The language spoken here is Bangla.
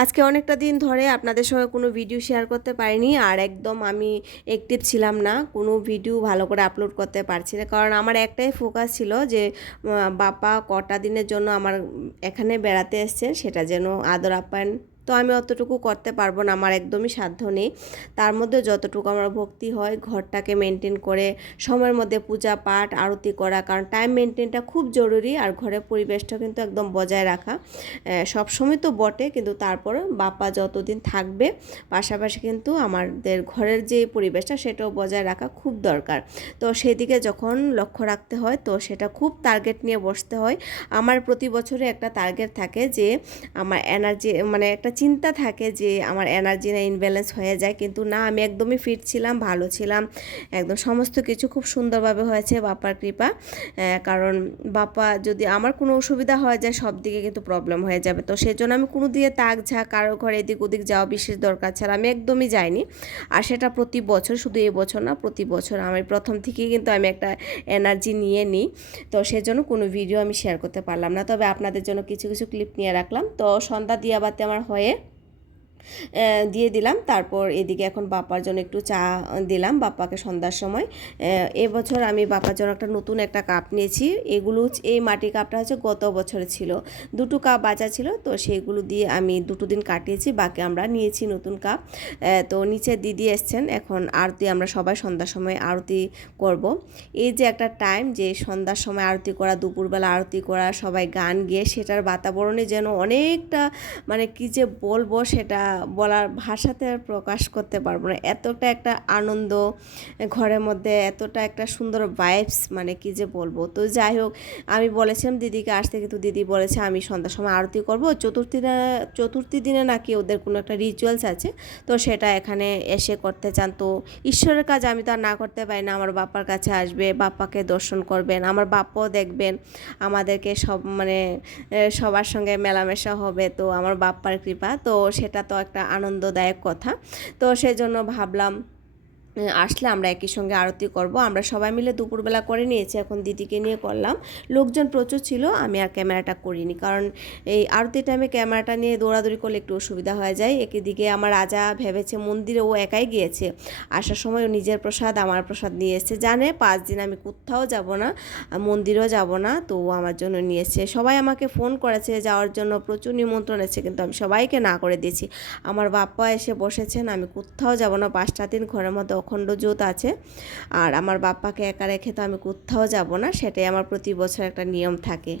আজকে অনেকটা দিন ধরে আপনাদের সঙ্গে কোনো ভিডিও শেয়ার করতে পারিনি, আর একদম আমি অ্যাক্টিভ ছিলাম না, কোনো ভিডিও ভালো করে আপলোড করতে পারছি না। কারণ আমার একটাই ফোকাস ছিল যে বাবা কটা দিনের জন্য আমার এখানে বেড়াতে এসছেন, সেটা যেন আদর আপ্যায়ন। তো আমি অতটুকু করতে পারবো না, আমার একদমই সাধ্য নেই। তার মধ্যে যতটুকু আমার ভক্তি হয়, ঘরটাকে মেনটেন করে সময়ের মধ্যে পূজা পাঠ আরতি করা, কারণ টাইম মেনটেনটা খুব জরুরি। আর ঘরের পরিবেশটা কিন্তু একদম বজায় রাখা সব সময় তো বটে, কিন্তু তারপরে বাপ্পা যতদিন থাকবে পাশাপাশি কিন্তু আমাদের ঘরের যে পরিবেশটা সেটাও বজায় রাখা খুব দরকার। তো সেদিকে যখন লক্ষ্য রাখতে হয়, তো সেটা খুব টার্গেট নিয়ে বসতে হয়। আমার প্রতি বছরে একটা টার্গেট থাকে যে আমার এনার্জি, মানে একটা চিন্তা থাকে যে আমার এনার্জি না ইনব্যালেন্স হয়ে যায়, কিন্তু না, আমি একদমই ফিট ছিলাম, ভালো ছিলাম, একদম সমস্ত কিছু খুব সুন্দরভাবে হয়েছে বাপ্পার কৃপা। কারণ বাপ্পা যদি আমার কোনো অসুবিধা হয়ে যায়, সব দিকে কিন্তু প্রবলেম হয়ে যাবে। তো সেই জন্য আমি কোনো দিকে তাক ঝাঁক কারো ঘরে এদিক ওদিক যাওয়া বিশেষ দরকার ছাড়া আমি একদমই যাইনি। আর সেটা প্রতি বছর, শুধু এই বছর না, প্রতি বছর আমি প্রথম থেকেই কিন্তু আমি একটা এনার্জি নিয়ে নিই। তো সেজন্য কোনো ভিডিও আমি শেয়ার করতে পারলাম না, তবে আপনাদের জন্য কিছু কিছু ক্লিপ নিয়ে রাখলাম। তো সন্ধ্যা দিয়াবাতি আমার হয়ে দিয়ে দিলাম। তারপর এদিকে এখন বাপ্পার জন্য একটু চা দিলাম বাপ্পাকে সন্ধ্যার সময়। এবছর আমি বাপ্পার জন্য নতুন একটা কাপ নিয়েছি। এগুলো, এই মাটি কাপটা হচ্ছে গত বছরে ছিল, দুটো কাপ বাঁচা ছিল, তো সেইগুলো দিয়ে আমি দুটো দিন কাটিয়েছি, বাকি আমরা নিয়েছি নতুন কাপ। তো নিচে দিদি এসছেন, এখন আরতি আমরা সবাই সন্ধ্যার সময় আরতি করব। এই যে একটা টাইম, যে সন্ধ্যার সময় আরতি করা, দুপুরবেলা আরতি করা, সবাই গান গেয়ে, সেটার বাতাবরণে যেন অনেকটা, মানে কী যে বলবো, সেটা বলার ভাষাতে আর প্রকাশ করতে পারবো না। এতটা একটা আনন্দ ঘরের মধ্যে, এতটা একটা সুন্দর ভাইবস, মানে কি যে বলবো। তো যাই হোক, আমি বলেছিলাম দিদিকে আসতে, কিন্তু দিদি বলেছে আমি সন্ধ্যার সময় আরতি করবো। চতুর্থী দিনে নাকি ওদের কোনো একটা রিচুয়ালস আছে, তো সেটা এখানে এসে করতে চান। তো ঈশ্বরের কাজ আমি তো আর না করতে পারি না। আমার বাপ্পার কাছে আসবে, বাপ্পাকে দর্শন করবেন, আমার বাপ্পাও দেখবেন, আমাদেরকে সব, মানে সবার সঙ্গে মেলামেশা হবে। তো আমার বাপ্পার কৃপা, তো সেটা তো একটা আনন্দদায়ক কথা। তো সেজন্য ভাবলাম আসলে আমরা একই সঙ্গে আরতি করব। আমরা সবাই মিলে দুপুরবেলা করে নিয়েছি, এখন দিদিকে নিয়ে করলাম। লোকজন প্রচুর ছিল, আমি আর ক্যামেরাটা করিনি, কারণ এই আরতির টাইমে ক্যামেরাটা নিয়ে দৌড়াদৌড়ি করলে একটু অসুবিধা হয়ে যায়। একদিকে আমার রাজা ভেবেছে মন্দিরে ও একাই গিয়েছে, আসার সময় ও নিজের প্রসাদ আমার প্রসাদ নিয়ে এসেছে, জানে 5 দিন আমি কোথাও যাব না, মন্দিরেও যাব না, তো ও আমার জন্য নিয়ে এসেছে। সবাই আমাকে ফোন করেছে যাওয়ার জন্য, প্রচুর নিমন্ত্রণ এসেছে, কিন্তু আমি সবাইকে না করে দিয়েছি। আমার বাপ্পা এসে বসেছেন, আমি কোথাও যাব না, 5টা দিন ঘরের মধ্যে অখণ্ড জ্যোত আছে, আর আমার বাপ্পাকে একা রেখে তো আমি কোথাও যাব না। সেটাই আমার প্রতি বছর একটা নিয়ম থাকে।